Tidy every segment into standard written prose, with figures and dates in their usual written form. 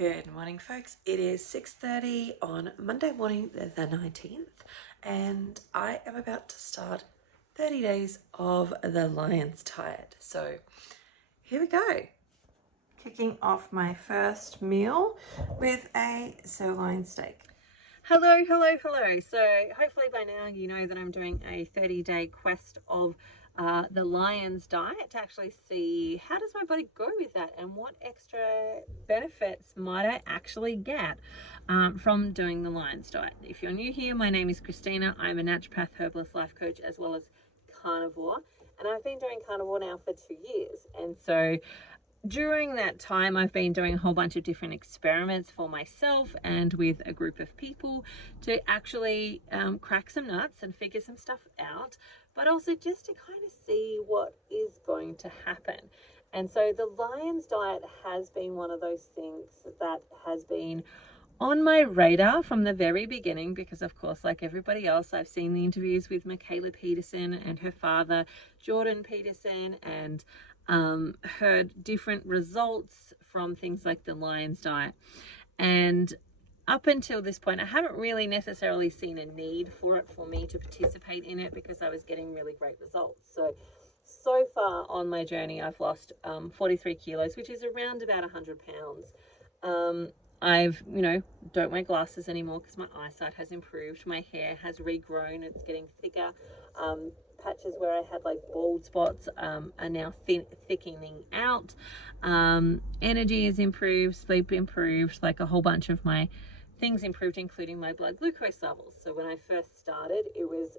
Good morning, folks. It is 6:30 on Monday morning, the 19th, and I am about to start 30 days of the Lion's Diet. So here we go. Kicking off my first meal with a sirloin steak. Hello. So hopefully by now you know that I'm doing a 30-day quest of the Lion's Diet to actually see how does my body go with that and what extra benefits might I actually get from doing the Lion's Diet. If you're new here, my name is Christina. I'm a naturopath, herbalist, life coach, as well as carnivore, and I've been doing carnivore now for 2 years. And so during that time, I've been doing a whole bunch of different experiments for myself and with a group of people to actually crack some nuts and figure some stuff out, but also just to kind of see what is going to happen. And so the Lion's Diet has been one of those things that has been on my radar from the very beginning because, of course, like everybody else, I've seen the interviews with Mikhaila Peterson and her father, Jordan Peterson, and heard different results from things like the Lion's Diet. And up until this point, I haven't really necessarily seen a need for it for me to participate in it because I was getting really great results. So far on my journey, I've lost 43 kilos, which is around about 100 pounds. I've, don't wear glasses anymore because my eyesight has improved. My hair has regrown. It's getting thicker. Patches where I had like bald spots are now thickening out. Energy is improved, sleep improved, like a whole bunch of my things improved, including my blood glucose levels. So when I first started, it was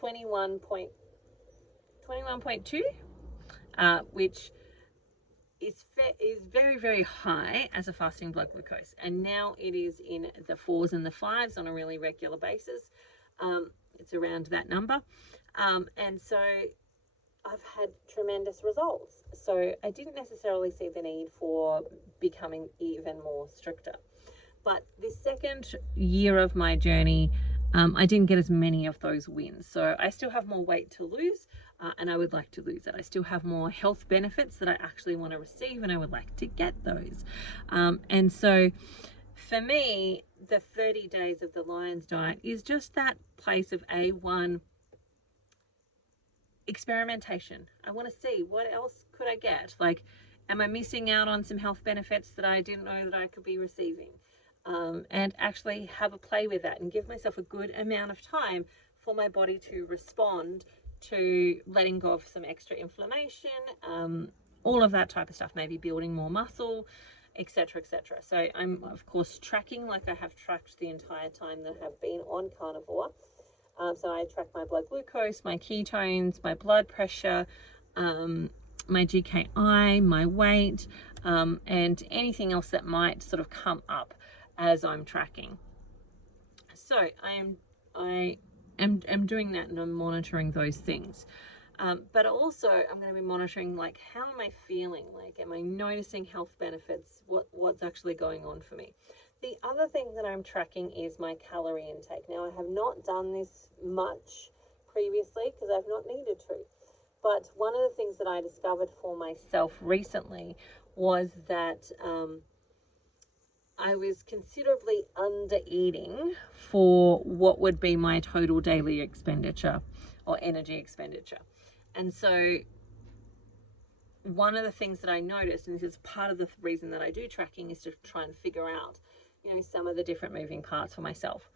21.2, which is very, very high as a fasting blood glucose. And now it is in the 4s and the 5s on a really regular basis. It's around that number. And so I've had tremendous results. So I didn't necessarily see the need for becoming even more stricter. But the second year of my journey, I didn't get as many of those wins. So I still have more weight to lose, and I would like to lose it. I still have more health benefits that I actually want to receive, and I would like to get those. And so for me, the 30 days of the Lion's Diet is just that place of one experimentation. I want to see what else could I get. Like, am I missing out on some health benefits that I didn't know that I could be receiving? And actually have a play with that and give myself a good amount of time for my body to respond to letting go of some extra inflammation, all of that type of stuff, maybe building more muscle, etc, etc. So I'm of course tracking like I have tracked the entire time that I have been on carnivore. So I track my blood glucose, my ketones, my blood pressure, my GKI, my weight, and anything else that might sort of come up as I'm tracking. So I am doing that, and I'm monitoring those things. But also I'm going to be monitoring like how am I feeling, like am I noticing health benefits, what's actually going on for me. The other thing that I'm tracking is my calorie intake. Now, I have not done this much previously because I've not needed to. But one of the things that I discovered for myself recently was that I was considerably under eating for what would be my total daily expenditure or energy expenditure. And so one of the things that I noticed, and this is part of the reason that I do tracking, is to try and figure out, some of the different moving parts for myself.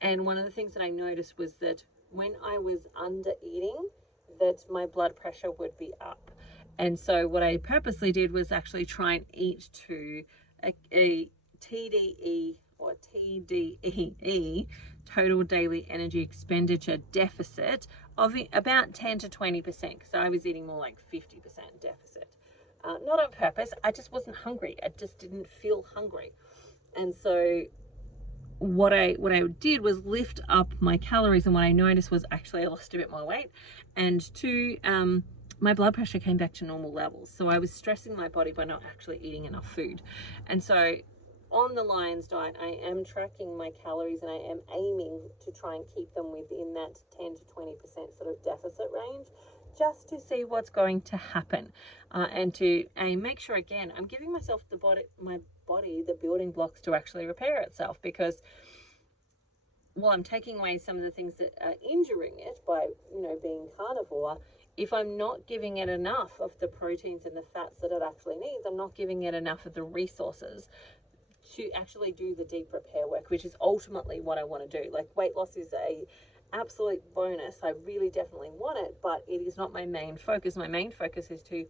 And one of the things that I noticed was that when I was under eating, that my blood pressure would be up. And so what I purposely did was actually try and eat to a TDE or TDEE, total daily energy expenditure deficit, of about 10 to 20%, because I was eating more like 50% deficit. Not on purpose, I just wasn't hungry. I just didn't feel hungry. And so what I did was lift up my calories, and what I noticed was actually I lost a bit more weight, and two, my blood pressure came back to normal levels. So I was stressing my body by not actually eating enough food. And so on the Lion's Diet, I am tracking my calories, and I am aiming to try and keep them within that 10 to 20% sort of deficit range, just to see what's going to happen, and to make sure, again, I'm giving myself my body the building blocks to actually repair itself, because while I'm taking away some of the things that are injuring it by, being carnivore, if I'm not giving it enough of the proteins and the fats that it actually needs, I'm not giving it enough of the resources to actually do the deep repair work, which is ultimately what I want to do. Like, weight loss is a absolute bonus. I really definitely want it, but it is not my main focus. My main focus is to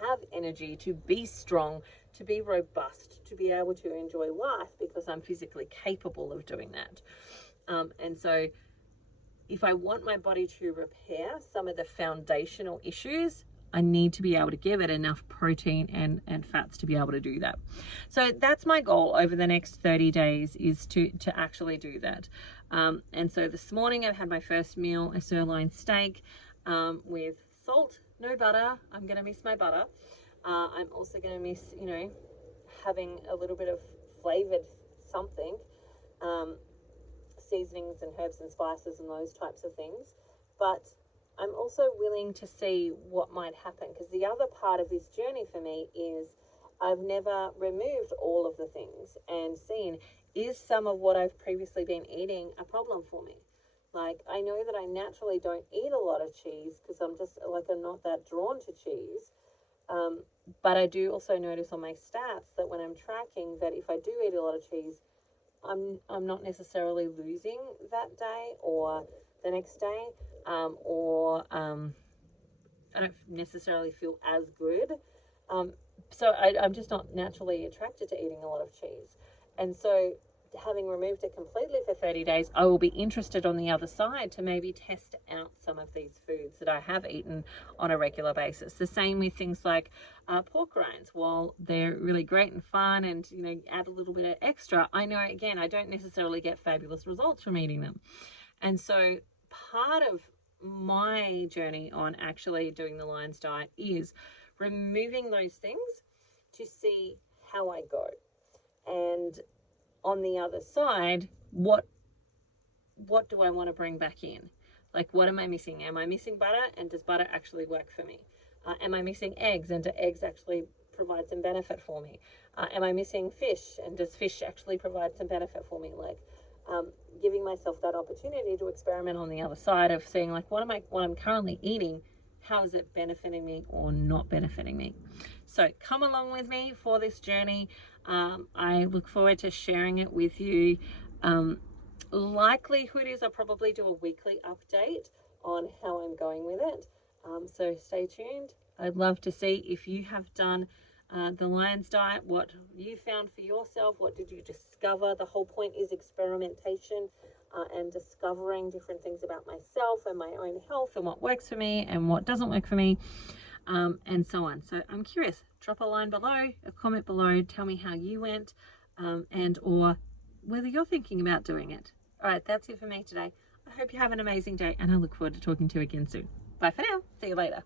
have energy, to be strong, to be robust, to be able to enjoy life, because I'm physically capable of doing that. And so if I want my body to repair some of the foundational issues, I need to be able to give it enough protein and fats to be able to do that. So that's my goal over the next 30 days, is to actually do that. And so this morning I've had my first meal, a sirloin steak with salt, no butter. I'm going to miss my butter. I'm also going to miss, having a little bit of flavored something, seasonings and herbs and spices and those types of things. But I'm also willing to see what might happen, because the other part of this journey for me is I've never removed all of the things and seen, is some of what I've previously been eating a problem for me? Like, I know that I naturally don't eat a lot of cheese because I'm not that drawn to cheese. But I do also notice on my stats that when I'm tracking, that if I do eat a lot of cheese, I'm not necessarily losing that day or the next day, or I don't necessarily feel as good. So I'm just not naturally attracted to eating a lot of cheese. And so, having removed it completely for 30 days, I will be interested on the other side to maybe test out some of these foods that I have eaten on a regular basis. The same with things like pork rinds. While they're really great and fun and, add a little bit of extra, I know, again, I don't necessarily get fabulous results from eating them. And so part of my journey on actually doing the Lion's Diet is removing those things to see how I go. And on the other side, what do I want to bring back in? Like, what am I missing? Am I missing butter? And does butter actually work for me? Am I missing eggs? And do eggs actually provide some benefit for me? Am I missing fish? And does fish actually provide some benefit for me? Like, giving myself that opportunity to experiment on the other side of seeing, like, what I'm currently eating, how is it benefiting me or not benefiting me? So come along with me for this journey. I look forward to sharing it with you. Likelihood is I'll probably do a weekly update on how I'm going with it. So stay tuned. I'd love to see if you have done the Lion's Diet, what you found for yourself, what did you discover. The whole point is experimentation and discovering different things about myself and my own health and what works for me and what doesn't work for me, and so on. So I'm curious. Drop a line below, a comment below, tell me how you went, and or whether you're thinking about doing it. All right, that's it for me today. I hope you have an amazing day, and I look forward to talking to you again soon. Bye for now. See you later.